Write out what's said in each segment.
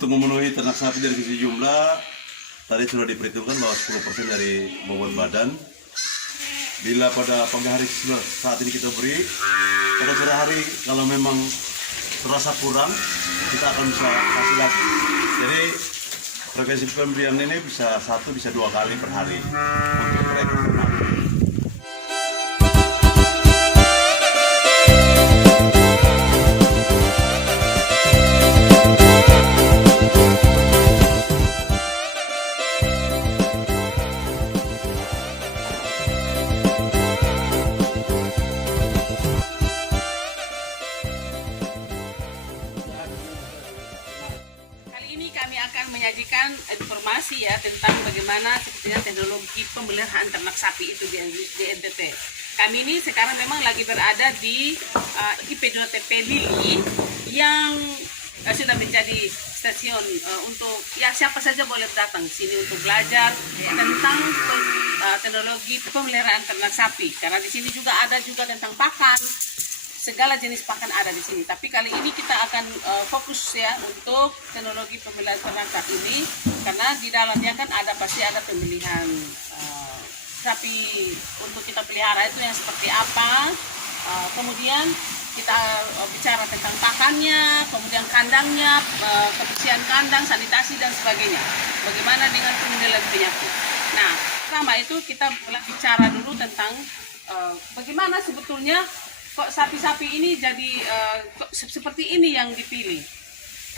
Untuk memenuhi ternak sapi dari sisi jumlah, tadi sudah diperhitungkan bahwa 10% dari bobot badan. Bila pada pagi hari saat ini kita beri, pada sore hari kalau memang terasa kurang, kita akan bisa kasih lagi. Jadi frekuensi pemberian ini bisa 1 bisa 2 kali per hari untuk mereka. Kami akan menyajikan informasi ya tentang bagaimana sebetulnya teknologi pemeliharaan ternak sapi itu di NTT. Kami ini sekarang memang lagi berada di IP2TP Lili yang sudah menjadi stasiun untuk ya siapa saja boleh datang ke sini untuk belajar tentang teknologi pemeliharaan ternak sapi. Karena di sini juga ada tentang pakan. Segala jenis pakan ada di sini. Tapi kali ini kita akan fokus ya untuk teknologi pemeliharaan ternak sapi ini, karena di dalamnya kan pasti ada pemilihan sapi untuk kita pelihara itu yang seperti apa. Kemudian kita bicara tentang pakannya, kemudian kandangnya, kebersihan kandang, sanitasi dan sebagainya. Bagaimana dengan pengendalian penyakit. Nah, pertama itu kita mulai bicara dulu tentang bagaimana sebetulnya kok sapi-sapi ini jadi seperti ini yang dipilih.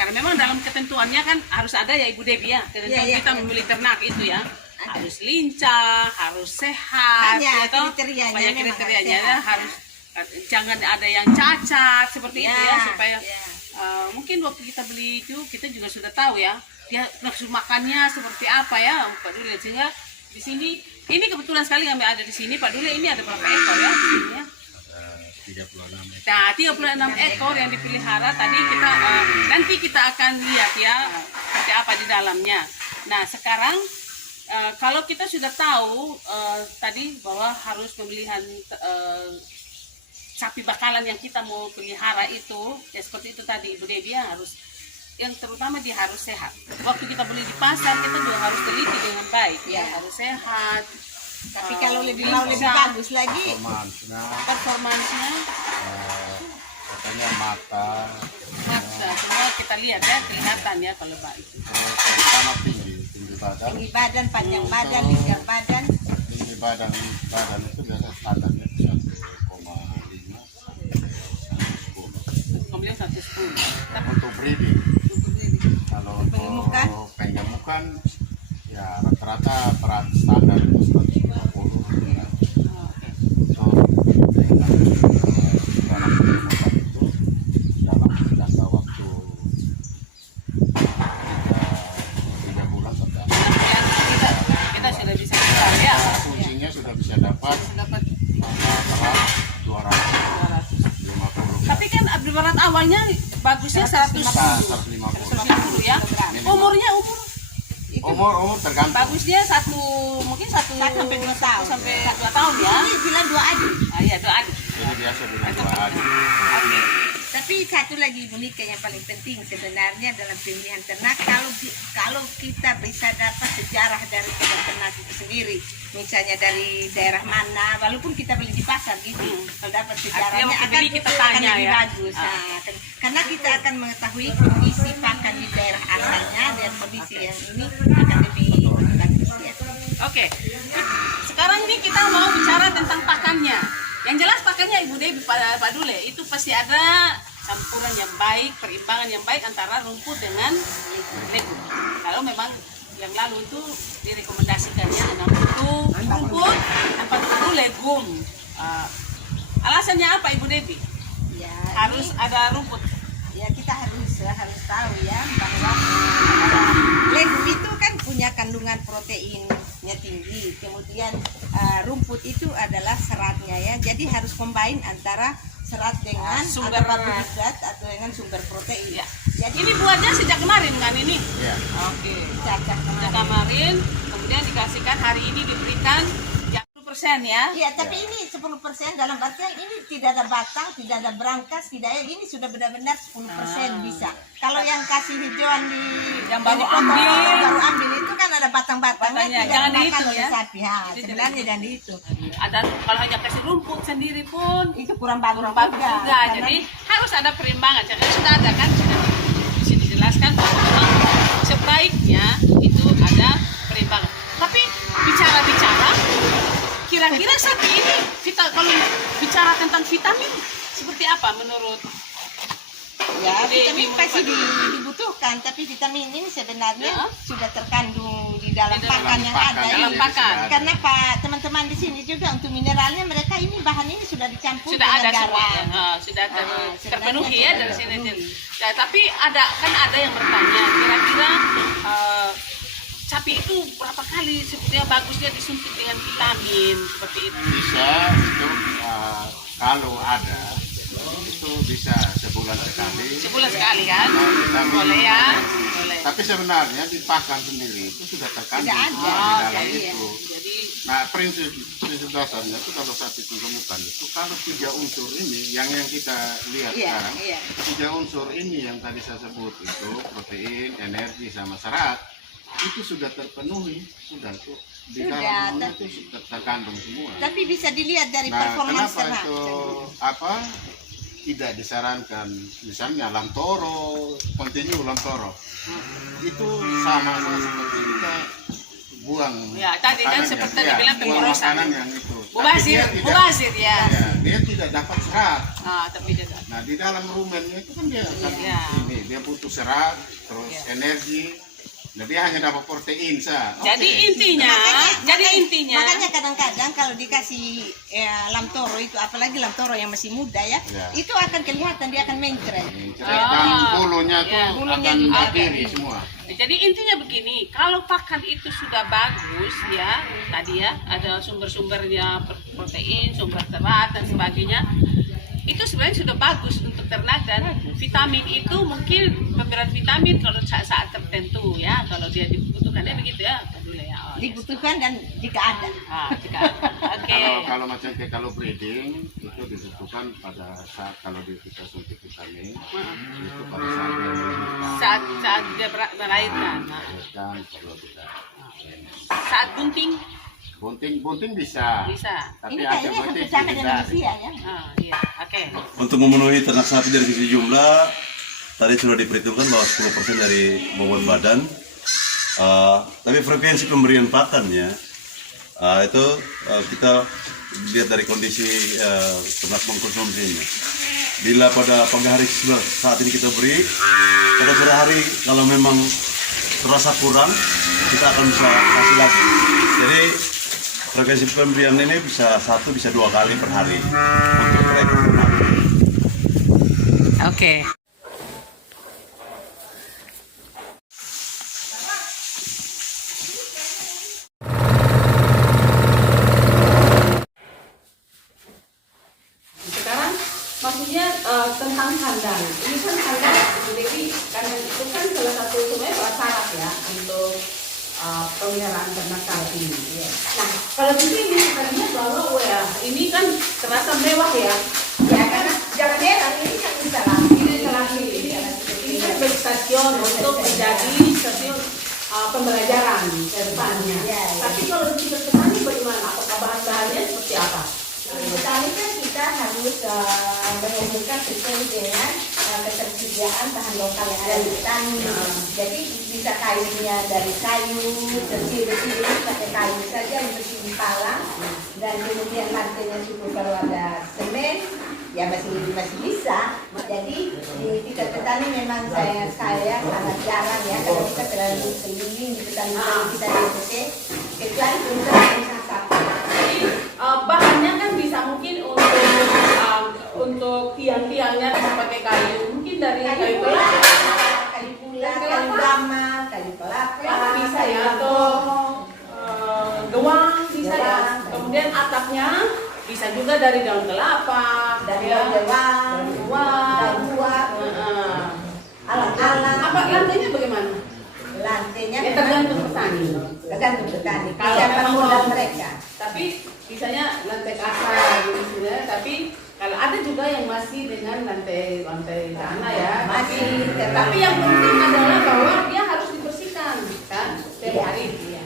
Karena memang dalam ketentuannya kan harus ada ya Ibu Debbie ya, ketentuan kita membeli ternak itu ya. Harus lincah, harus sehat, banyak kriterianya ya, harus jangan ada yang cacat seperti itu ya, supaya mungkin waktu kita beli itu kita juga sudah tahu ya, dia nafsu makannya seperti apa ya Pak Dule. Sehingga di sini ini kebetulan sekali kami ada di sini Pak Dule, ini ada berapa ekor ya di sini ya? 36 ekor. Nah, 36 ekor yang dipelihara tadi kita nanti kita akan lihat ya seperti apa di dalamnya. Nah, sekarang kalau kita sudah tahu tadi bahwa harus pemilihan sapi bakalan yang kita mau pelihara itu ya seperti itu tadi Ibu Debbie harus yang terutama dia harus sehat. Waktu kita beli di pasar kita juga harus teliti dengan baik ya, harus sehat. Tapi kalau lebih bagus lagi performansnya katanya mata semua kita lihat ya, kelihatan ya kalau Pak itu. Sama tinggi badan, panjang badan, lingkar badan. Tinggi badan itu biasa standarnya 1,5 1,10. untuk breeding. Kalau untuk pengemukan ya rata-rata berat standar itu 150 ya. Dalam pengemukan itu dalam jangka waktu 3 bulan sampai kita sudah bisa lihat ya. fungsinya sudah bisa dapat berat 250. Tapi kan berat awalnya bagusnya 150 ya. Umur Umur tergantung. bagusnya mungkin 1 sampai 2 tahun. sampai 2 tahun ya. Ini bilang 2 adik. Iya 2 adik. Jadi biasa bilang 2 adik. Oke. Tapi satu lagi Bu Nika yang paling penting sebenarnya dalam pemilihan ternak, kalau kita bisa dapat sejarah dari ternak itu sendiri, misalnya dari daerah mana, walaupun kita beli di pasar gitu, kalau dapat sejarahnya Artinya kita tanya lebih ya. bagus. Nah, karena kita akan mengetahui kondisi pakan di daerah asalnya dan kondisi yang ini akan lebih bagus ya. Oke. Sekarang ini kita mau bicara tentang pakannya. Yang jelas pakannya Ibu Debbie Pak Dule itu pasti ada campuran yang baik, perimbangan yang baik antara rumput dengan legum. Kalau memang yang lalu itu direkomendasikannya 60 rumput, 40 legum. Alasannya apa Ibu Debbie? Ya, Harus ada rumput. ya kita harus tahu ya bahwa legum itu kan punya kandungan proteinnya tinggi, kemudian rumput itu adalah seratnya ya, jadi harus combine antara serat dengan sumber karbohidrat atau dengan sumber protein. Ya. Jadi Ini buatnya sejak kemarin kan ini? Iya. Oke. cacah Sejak kemarin, kemudian dikasihkan hari ini diberikan yang 10% ya. Iya, tapi ini 10% dalam artian ini tidak ada batang, tidak ada brankas, tidak ada, ini sudah benar-benar 10% bisa. Kalau yang kasih hijauan di Yang baru dari potong, ambil. baru ambil itu kan ada batang-batangnya, Batangnya, tidak jangan dimakan dihitung oleh ya. sapi. Ha, Itu sebenarnya dan itu. Ada kalau hanya kasih rumput sendiri pun Itu kurang bagus kurang bagus juga. karena Jadi harus ada perimbangan. Jadi sudah ada kan sudah bisa dijelaskan bahwa memang sebaiknya itu ada perimbangan. Tapi bicara-bicara, kira-kira sapi ini kalau bicara tentang vitamin seperti apa menurut? ya, Di- vitamin di- pasti dibutuhkan, tapi vitamin ini sebenarnya Ya. sudah terkandung di dalam Di dalam pakan yang pakan, ada. dalam ini. pakan. Karena Pak teman-teman di sini juga untuk mineralnya mereka ini bahan ini sudah dicampur Sudah ada dengan semua ya. garam. Sudah sebenarnya terpenuhi ya sudah dari sini. terpenuhi. Ya, tapi ada yang bertanya kira-kira sapi itu berapa kali sebetulnya bagusnya disuntik dengan vitamin seperti itu? Bisa itu kalau ada itu bisa sebulan sekali. Sebulan sekali kan? Vitamin. Boleh ya? Boleh. Tapi sebenarnya di pakan sendiri itu sudah terkandung Tidak ada. semua Oh, di dalam jadi itu. Jadi Nah, prinsip dasarnya itu kalau sapi temukan itu kalau 3 unsur ini yang kita lihat Iya, sekarang, iya. 3 unsur ini yang tadi saya sebut itu protein, energi sama serat itu sudah terpenuhi, sudah tuh di Sudah, dalam tapi- itu sudah terkandung semua. Tapi bisa dilihat dari Nah, performance kenapa serat. itu apa tidak disarankan misalnya lamtoro, continue lamtoro itu sama seperti kita buang Ya, tadi kan makanan seperti yang- tadi bilang buang pemborosan. makanan yang itu. Tapi mubazir, dia tidak- mubazir ya. ya, dia tidak dapat serat. Tapi tidak. Nah, di dalam rumennya itu kan dia akan Iya. ini dia butuh serat, terus energi. Nah, dia hanya dapat protein sah. Jadi Oke. intinya, Makanya kadang-kadang kalau dikasih lamtoro itu, apalagi lamtoro yang masih muda ya, Ya. itu akan kelihatan dia akan mencret. Dan bulunya tuh Ya, bulunya akan juga berdiri semua. jadi intinya begini, kalau pakan itu sudah bagus ya, tadi ya ada sumber-sumbernya protein, sumber serat dan sebagainya, itu sebenarnya sudah bagus untuk ternak. Dan vitamin itu mungkin pemberian vitamin kalau saat tertentu ya, kalau dia dibutuhkannya begitu ya, dulu ya. Oh, ya. Dibutuhkan dan jika ada. Jika ada. Oke. Kalau macam kayak kalau breeding itu dibutuhkan pada saat kalau kita suntik vitamin itu pada saat dia melahirkan. Saat dia melahirkan. Nah, Melahirkan perlu kita saat bunting bunting bisa. Tapi Ini ada kayaknya hampir bunting sama dengan tidak. manusia ya. Iya, oke. Untuk memenuhi ternak sapi dari sisi jumlah, tadi sudah diperhitungkan bahwa 10% dari bobot badan. Tapi frekuensi pemberian pakannya itu kita lihat dari kondisi ternak mengkonsumsinya. Bila pada pagi hari saat ini kita beri, pada sore hari kalau memang terasa kurang, kita akan bisa kasih lagi. Jadi frekuensi pemberian ini bisa 1 bisa 2 kali per hari untuk mereka. Oke. Sekarang maksudnya tentang kandang. Ini kan kandang, jadi kandang itu kan salah satu sebenarnya prasyarat ya untuk pemeliharaan ternak sapi. Nah, kalau di sini kita lihat bahwa ini kan terasa mewah ya. Ya, karena jangan heran ini kan instalasi. Ini kan sebagai stasiun untuk menjadi stasiun pembelajaran ke depannya. Ya. Tapi kalau di tingkat petani bagaimana? Apakah bahan-bahannya seperti apa? Pertama kan kita harus mengumpulkan sesuai dengan ketersediaan bahan lokal yang ada di petani. Jadi bisa kayunya dari kayu, besi-besi ini pakai kayu saja untuk dipalang, dan kemudian lantainya cukup kalau ada semen, ya masih bisa. Jadi di tingkat petani memang saya sangat jarang ya, karena kita terlalu keliling di petani kita di RT, kecuali untuk usaha sapi. Bahannya kan bisa mungkin untuk tiang-tiangnya bisa pakai kayu, mungkin dari kayu kelapa. Kayu pula, kayu gama, kayu kelapa, Bisa ya, atau gewang bisa ya. Gewang. Kemudian atapnya bisa juga dari daun kelapa, dari ya. gewang, Gewang. buah, Heeh. alam-alam. Apa lantainya bagaimana? Lantainya Ya tergantung petani. tergantung petani. Kalau Siapa memang modal mau- mereka? Tapi bisa misalnya lantai kasar gitu sebenarnya, tapi kalau ada juga yang masih dengan lantai tanah ya. Tapi yang penting adalah bahwa dia harus dibersihkan kan setiap hari. Ya.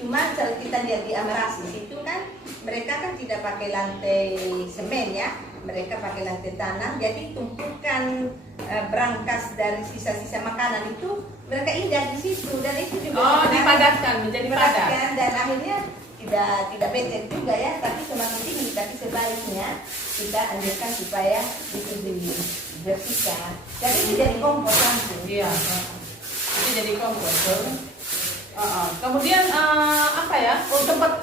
Cuma kalau kita lihat di Amarasis itu kan mereka kan tidak pakai lantai semen ya, mereka pakai lantai tanah, jadi tumpukan berangkas dari sisa-sisa makanan itu mereka indah di situ, dan itu juga Dipadatkan menjadi padat. dan akhirnya tidak becek juga ya, tapi semakin tinggi. Tapi sebaliknya kita anjurkan supaya itu dibersihkan, jadi itu jadi kompos langsung. Iya. Itu jadi kompos. Kemudian apa ya? Tempat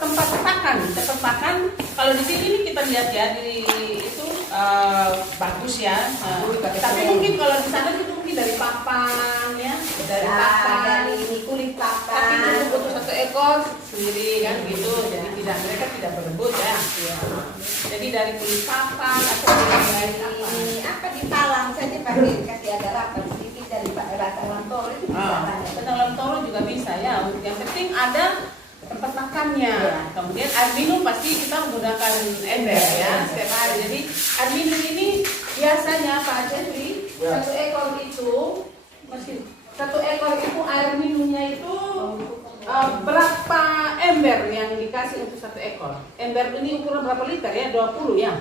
pakan. Kalau di sini nih kita lihat ya di itu bagus ya. Tapi mungkin kalau di sana itu mungkin dari papan ya, dari kulit papan. Tapi itu butuh satu ekor sendiri kan gitu. Jadi mereka tidak berebut ya. Jadi dari kulit papan atau dari apa di palang saja pakai kasih ada rapat sedikit dari batang lantoro itu bisa. Batang lantoro juga bisa ya. Yang penting ada tempat makannya. Kemudian air minum pasti kita menggunakan ember ya setiap hari. Jadi air minum ini biasanya Pak Jeffrey satu ekor itu air minumnya itu berapa ember yang dikasih untuk satu ekor? Ember ini ukuran berapa liter ya? 20 ya?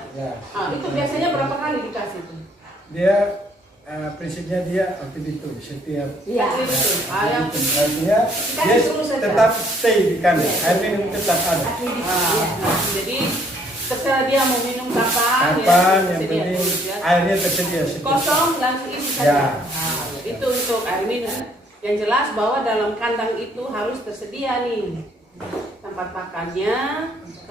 Itu biasanya berapa kali dikasih itu? Dia prinsipnya dia aktif itu setiap Yang artinya dia tetap stay di kandang, air minum tetap ada. Jadi terserah dia mau minum kapan Yang penting airnya tersedia. Kosong langsung isi saja. Itu untuk air minum. Yang jelas bahwa dalam kandang itu harus tersedia nih tempat pakannya,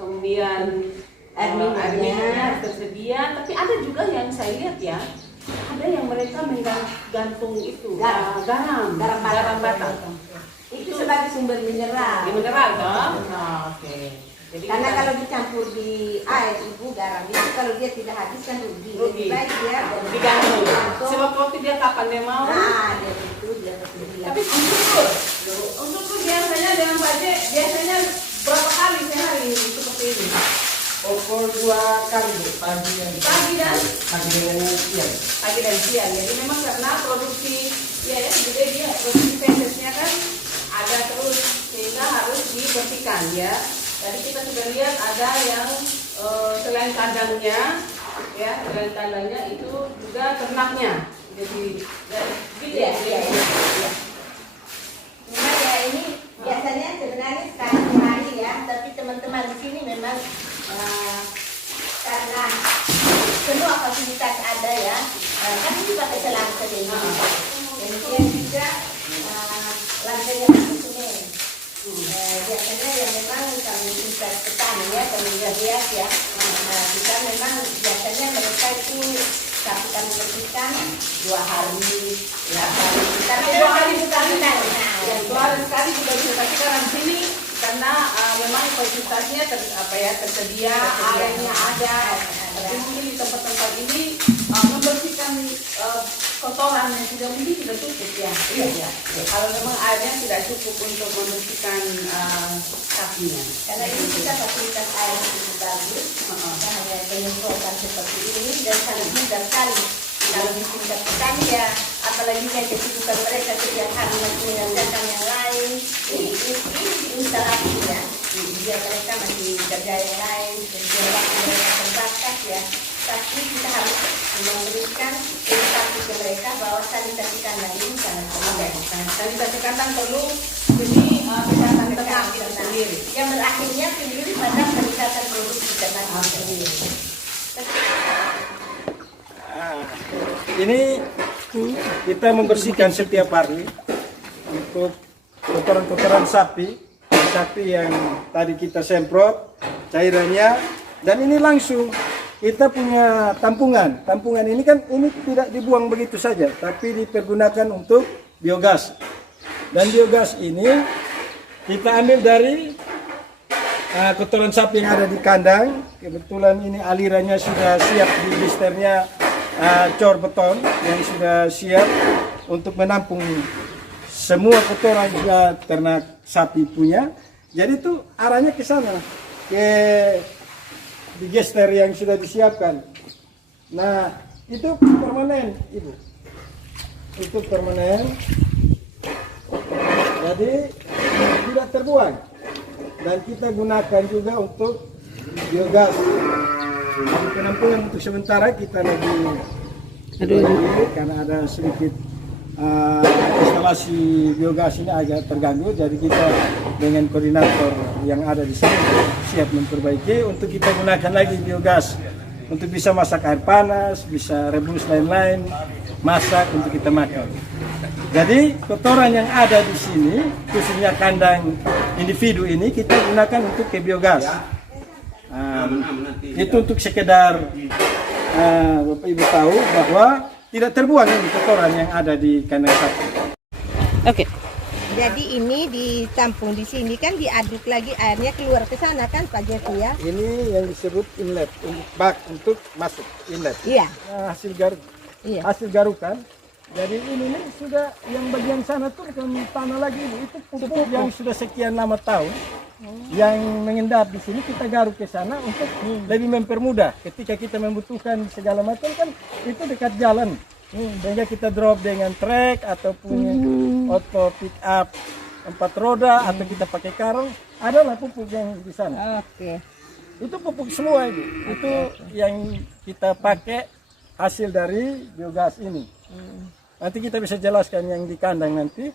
kemudian air minumnya tersedia. Tapi ada juga yang saya lihat ya, ada yang mereka menggantung itu garam batang. Itu sebagai sumber mineral. Mineral toh? Oke. Jadi Karena kalau dicampur di air ibu garam itu kalau dia tidak habis kan rugi. Lebih baik dia digantung. Sebab waktu dia kapan dia mau. dia itu dia tersedia. Tapi untuk biasanya dengan Pak J, biasanya berapa kali sehari seperti ini? Pokok 2 kali pagi dan siang. Pagi dan siang. Jadi memang karena produksi jadi dia produksi fesesnya kan ada terus sehingga harus dibersihkan ya. Tadi kita sudah lihat ada yang selain kandangnya itu juga ternaknya. Jadi Cuma ya ini biasanya sebenarnya sekali sehari ya, tapi teman-teman di sini memang karena semua fasilitas ada ya, kan ini pakai selang sendiri. Kemudian juga lantainya pakai semen. Biasanya yang memang kami tingkat petani ya, kalau lihat ya, kita memang biasanya mereka itu tapi kami bersihkan 2 hari, tapi 2 hari sekali kan. Ya, 2 hari sekali juga bisa, tapi karena di sini karena memang fasilitasnya tersedia, airnya ada. Tapi mungkin di tempat-tempat ini membersihkan kotoran yang mungkin tidak cukup ya. Iya. Kalau memang airnya tidak cukup untuk membersihkan sapinya. Karena ini kita fasilitas air yang cukup bagus, kita hanya penyemprotan seperti ini dan sangat mudah sekali. Kalau di tingkat petani ya, apalagi yang kesibukan mereka setiap hari masih mengerjakan yang lain, ini instalasi ya. Dia mereka masih kerja yang lain, kemudian waktu mereka terbatas ya. Tapi kita harus memberikan edukasi ke mereka bahwa sanitasi kandang ini sangat penting. Sanitasi kandang perlu ini kesehatan ternak kita sendiri. Yang berakhirnya sendiri pada peningkatan produksi ternak sendiri. Ini kita membersihkan setiap hari untuk kotoran-kotoran sapi yang tadi kita semprot cairannya, dan ini langsung kita punya tampungan ini kan ini tidak dibuang begitu saja, tapi dipergunakan untuk biogas, dan biogas ini kita ambil dari kotoran sapi yang ada di kandang. Kebetulan ini alirannya sudah siap di blisternya, cor beton yang sudah siap untuk menampung semua kotoran juga ternak sapi punya. Jadi itu arahnya ke sana, ke digester yang sudah disiapkan. Nah, itu permanen, Ibu. Itu permanen. Jadi tidak terbuang. Dan kita gunakan juga untuk biogas. Jadi penampungan untuk sementara kita lagi karena ada sedikit instalasi biogas ini agak terganggu, jadi kita dengan koordinator yang ada di sini siap memperbaiki untuk kita gunakan lagi biogas untuk bisa masak air panas, bisa rebus lain-lain, masak untuk kita makan. Jadi kotoran yang ada di sini, khususnya kandang individu ini kita gunakan untuk ke biogas. Itu untuk sekedar Bapak Ibu tahu bahwa tidak terbuang ini kotoran yang ada di kandang sapi. Oke. Jadi ini ditampung di sini kan diaduk lagi airnya keluar ke sana kan Pak Jeffrey ya? Ini yang disebut inlet, untuk bak untuk masuk inlet. Iya. Nah, Iya. hasil garukan. Jadi ini nih sudah yang bagian sana tuh bukan tanah lagi, itu pupuk yang sudah sekian lama tahun yang mengendap di sini kita garuk ke sana untuk lebih mempermudah ketika kita membutuhkan segala macam kan itu dekat jalan. Sehingga kita drop dengan trek ataupun auto pick up 4 roda atau kita pakai karung, adalah pupuk yang di sana. Oke. Itu pupuk semua itu. Itu yang kita pakai hasil dari biogas ini. Nanti kita bisa jelaskan yang di kandang nanti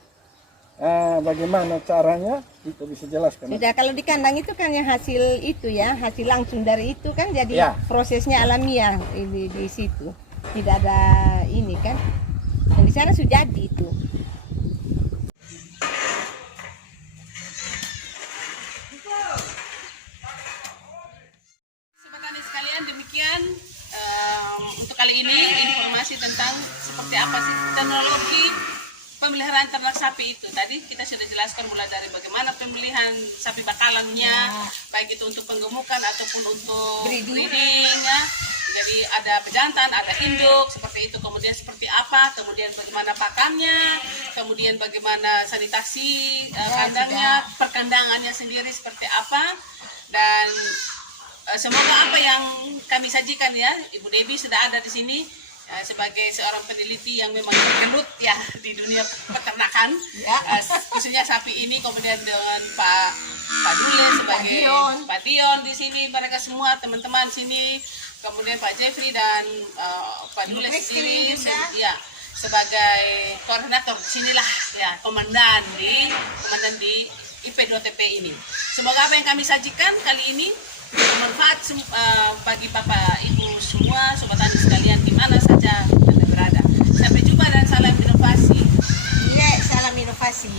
bagaimana caranya, kita bisa jelaskan. Sudah kalau di kandang itu kan yang hasil itu ya, hasil langsung dari itu kan jadi Ya. prosesnya alamiah di situ. Tidak ada ini kan. Dan di sana sudah jadi itu. Sobat Tani sekalian, demikian untuk kali ini informasi tentang seperti apa sih teknologi pemeliharaan ternak sapi itu. Tadi kita sudah jelaskan mulai dari bagaimana pemilihan sapi bakalannya, baik itu untuk penggemukan ataupun untuk breeding ya. Jadi ada pejantan, ada induk, seperti itu. Kemudian seperti apa, kemudian bagaimana pakannya, kemudian bagaimana sanitasi kandangnya, perkandangannya sendiri seperti apa. Dan semoga apa yang kami sajikan ya, Ibu Debbie sudah ada di sini sebagai seorang peneliti yang memang terkenut ya di dunia peternakan, khususnya sapi ini, kemudian dengan Pak Dule sebagai Pak Dion di sini, mereka semua teman-teman sini, kemudian Pak Jeffrey dan Pak Dule sendiri ya sebagai koordinator sinilah ya komandan di IP2TP ini. Semoga apa yang kami sajikan kali ini bermanfaat bagi Bapak Ibu semua, Sobat Tani sekalian di mana saja Anda berada. Sampai jumpa dan salam inovasi. Iya, salam inovasi.